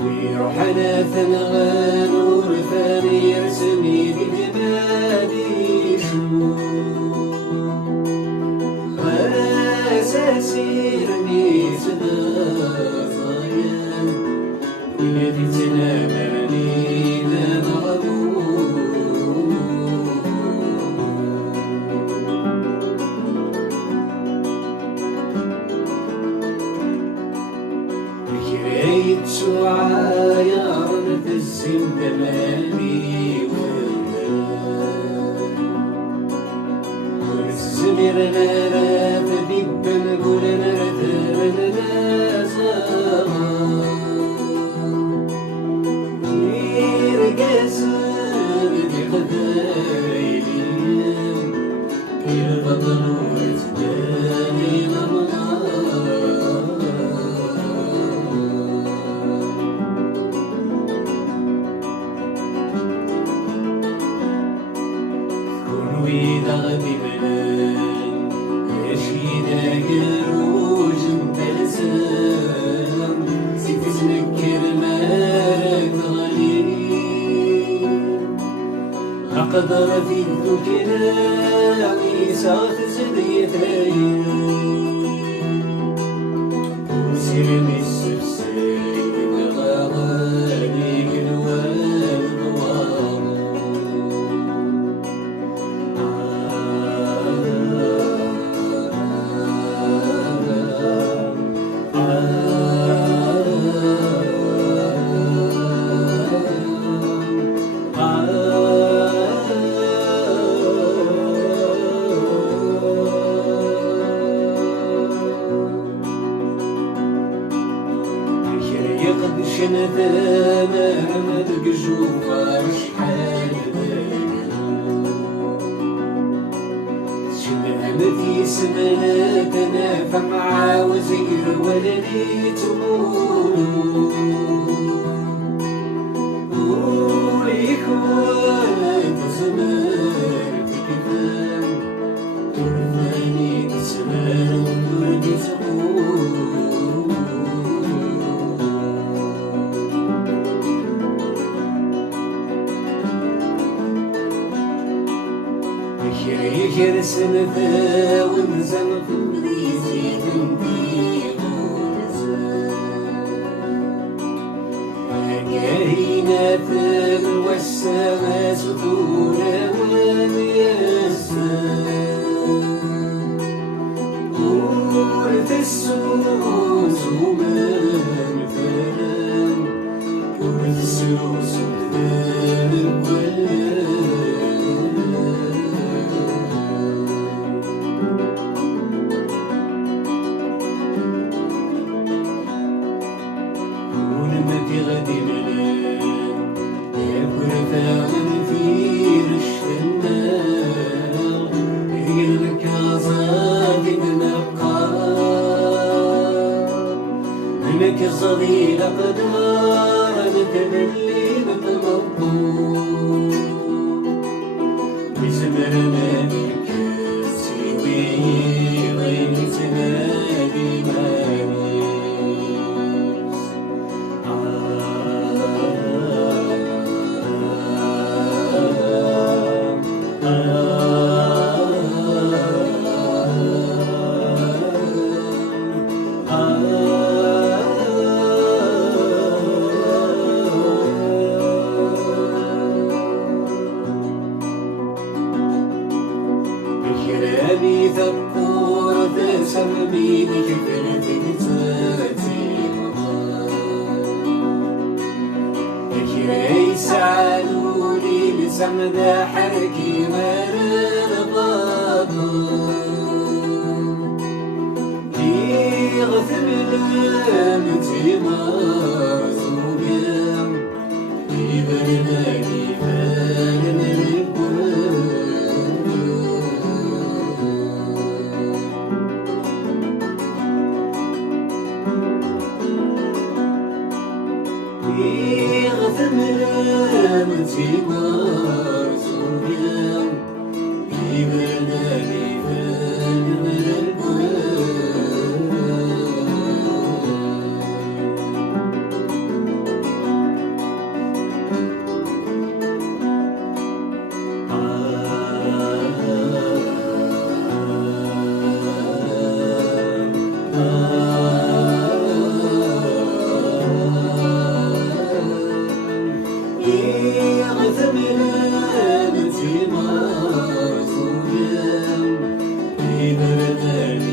ويروحنا ثنغان ورثاني يرسمي بجمالي شو واساسي رمي صغيان ولادي تنامرني نغضو كريت شعايا نتزم دماني والزمير لا تبيب نقول نرثر يرقصر دي خدايلي يبطلوا يتداني وإذا غادي بلان يشيدا قروج مبلسام زيد تنكر مالك غالي أقدر في الذكرى ميساغ تزديتاي وسيرني السفسي بغاغاني كنوان ضوام يقد شنثانا رمد قجوفا شحال شبه في سمناتنا فمع وزير ولدي تقولوا والإخوان زمان كفان ترثاني زمان وردي تقولوا يخير سنفا ونزم في البريزي تنبي غونزان كاينات والسما سطولا والياسان ورث السوس ومان فلان ورث السوس ومان فلان غادي ملان يا كل فاهم في سمدا حركي مرد باطل يغثم المتي مازوقم يبردني فارن يغثم المتي مازوقم يبردني فارن يغثم المتي مازوقم يبردني